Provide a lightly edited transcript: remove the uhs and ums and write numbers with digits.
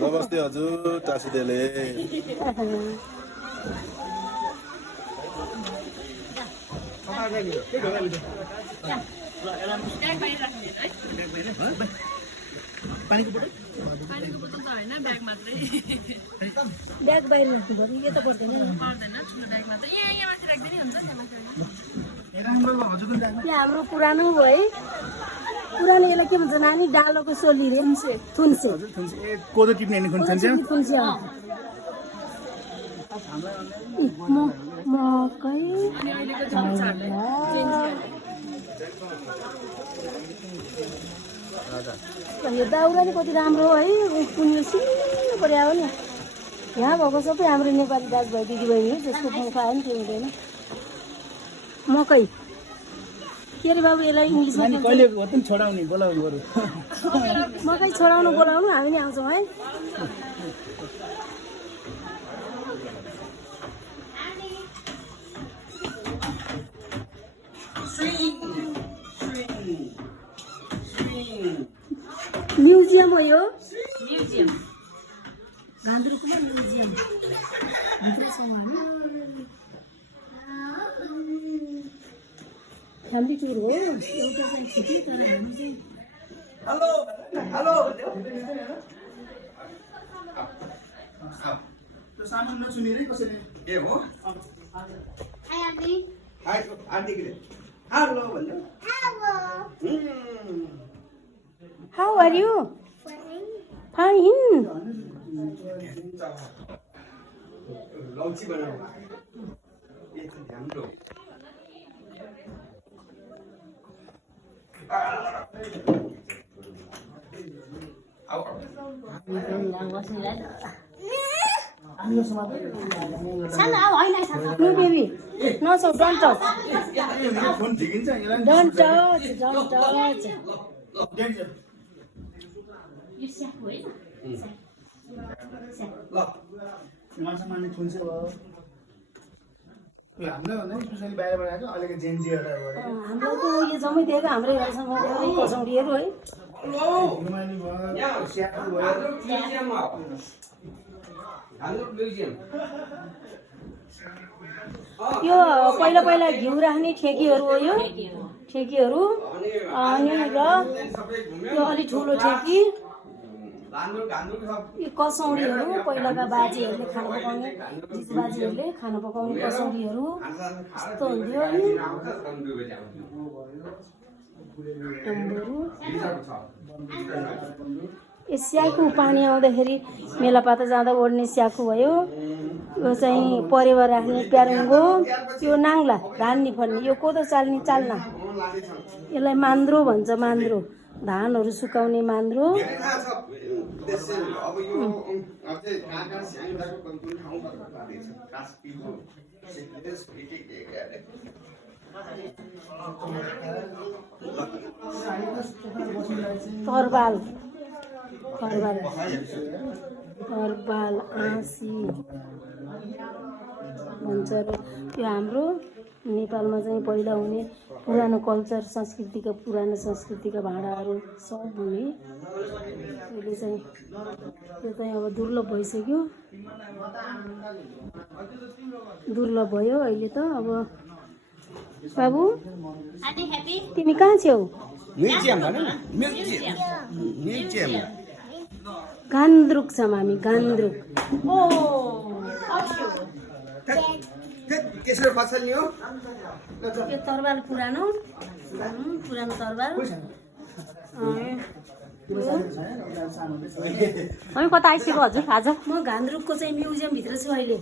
नमस्ते हजुर टासीदेले पानीको बोतल त हैन ब्याग मात्रै ब्याग बाहिर राख्नु यो त पर्दैन पर्दैन ठुलो ब्याग मात्रै यहाँ माथि राख्दिनै हुन्छ नि माथि यो हाम्रो पुरानो हो है पुरानो यसलाई के भन्छ नानी डालोको सोली रे थुन्से कोदो टिप्ने नि थुन्से मकै अनि अहिलेको जमानाहरुले यो दाउरा नि कति राम्रो है कुनै सिन्नु पर्यो हो नि यहाँ भएको सबै हाम्रो नेपाली दाजुभाइ दिदीबहिनी हो जसको मुख आयो नि त्यो हुँदैन मकै के अरे बाबु यसलाई इङ्ग्लिसमा कहिले होतन छोडाउने बोलाउनु बरु मकै छोडाउनु बोलाउनु हामी नि आउँछौँ है म्युजियम हो यो म्युजियम गान्धुरको म्युजियम फ्यामिली टुर हो एउटा चाहिँ छुट्टी तर हामी चाहिँ हेलो हेलो त्यो सानो नसुनेरै कसैले ए हो हाय आन्टी हाय आन्टी के हेलो भन्नु हाउ आर यु फाइन लौची बनाउनु यो चाहिँ हाम्रो No baby, no so don't touch. Phone झिकिन्छ यसलाई Don't touch, don't touch. यो स्याको हैन ल माछा मार्ने थुन्से भयो यो हाम्रो भन्दा नि स्पेसली बाहिरबाट आएको अलिकति जेन्जीहरू हाम्रो त यो जम्मै दिएको हाम्रै घरसँग कसौडीहरू है हिमाली भयो यहाँ स्याकु भयो हाम्रो म्युजियममा हाम्रो म्युजियम यो पहिला पहिला घिउ राख्ने ठेकीहरू हो यो ठेकीहरू अनि र सबै घुम्यो यो अलि ठुलो ठेकी हाम्रो सब यो कसौडीहरू पहिलाका बाजेहरूले खाना पकाउने बाजेहरूले खाना पकाउने कसौडीहरू यस्तो हुन्थ्यो अनि टम्बुहरू यो स्याकु पानी आउँदाखेरि मेलापाता जाँदा ओड्ने स्याकु भयो यो चाहिँ परेवा राख्ने प्यारुङ्गो यो नाङ्ला धान निफल्ने यो कोदो चाल्ने चाल्ना यसलाई मान्द्रो भन्छ मान्द्रो धानहरू सुकाउने मान्द्रो अब यो अझै कहाँ स्याङ्दाको कुन ठाउँमा लाग्दैछ खास पिपल तरबाल तरबाल तरबाल आँसी भन्छ र यो हाम्रो नेपालमा चाहिँ पहिला हुने पुरानो कल्चर पुरानो संस्कृतिका भाँडाहरू सब हुने अहिले चाहिँ यो चाहिँ अब दुर्लभ भइसक्यो दुर्लभ भयो अहिले त अब बाबु तिमी कहाँ छेउ म्युजियम भन न म्युजियम गान्द्रुक छौँ हामी गान्द्रुक त्यसो पछाडि हो यो तरबाल पुरानो तरबाल हामी कता आइसक्यो हजुर आज म गान्द्रुकको चाहिँ म्युजियम भित्र छु अहिले